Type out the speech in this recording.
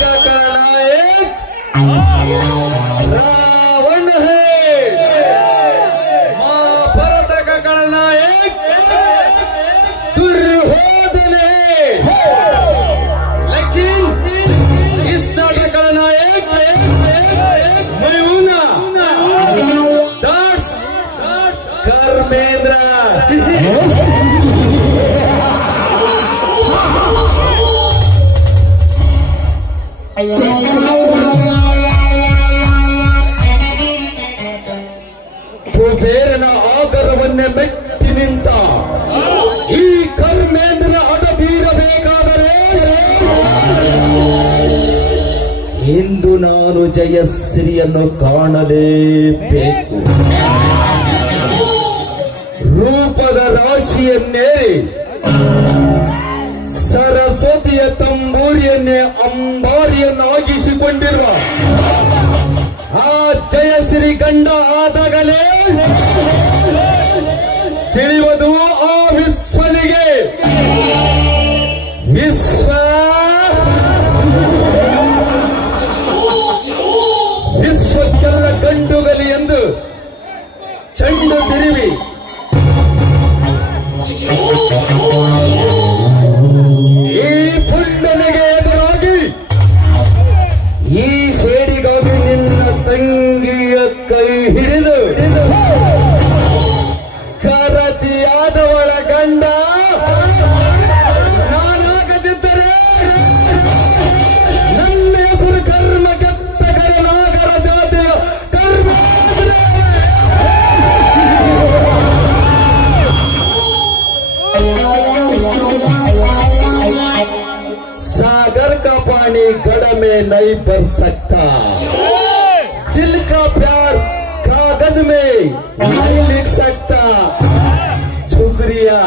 का खलनायक रावण है, महाभारत का खलनायक दुर्योधन है, लेकिन इस नाटक का खलनायक मैं हूं ना, that's कर्मेंद्र। ಕುಬೇರನ ಆಗರವನ್ನೇ ಮೆಟ್ಟಿ ನಿಂತ ಈ ಕರ್ಮೇಂದ್ರನ ಅಡಬೀರಬೇಕಾದರೆ ಇಂದು ನಾನು ಜಯಶ್ರೀಯನ್ನು ಕಾಣಲೇಬೇಕು. ರೂಪದ ರಾಶಿಯನ್ನೇರಿ ಸರಸ್ವತಿಯ ತಂಬೂರಿಯನ್ನೇ ಅಂಬಾರಿಯನ್ನಾಗಿಸಿಕೊಂಡಿರುವ ಆ ಜಯಶ್ರೀ ಗಂಡ ಆದಾಗಲೇ ತಿಳಿಯುವುದು ಆ ವಿಶ್ವನಿಗೆ ವಿಶ್ವಕ್ಕೆಲ್ಲ ಗಂಡುಗಲಿ ಎಂದು ಚೆಂಡು ತಿರುವಿ ಈ ಪುಂಡನಿಗೆ ಎದುರಾಗಿ ಈ ಸೇಡಿಗಾಗಿ ನಿನ್ನ ತಂಗಿಯ ಕೈ ಹಿಡಿದು ಕರತಿಯಾದವಳ ಗಂಡ ನಾನಾಗದಿದ್ದರೆ ನನ್ನ ಹೆಸರು ಕರ್ಮ ಕೆತ್ತ ಕರನಾಗರ ಜಾತಿಯ ಕರ್ಮ. सागर का पानी गढ़ में नहीं भर सकता, दिल का प्यार कागज में नहीं लिख सकता। शुक्रिया।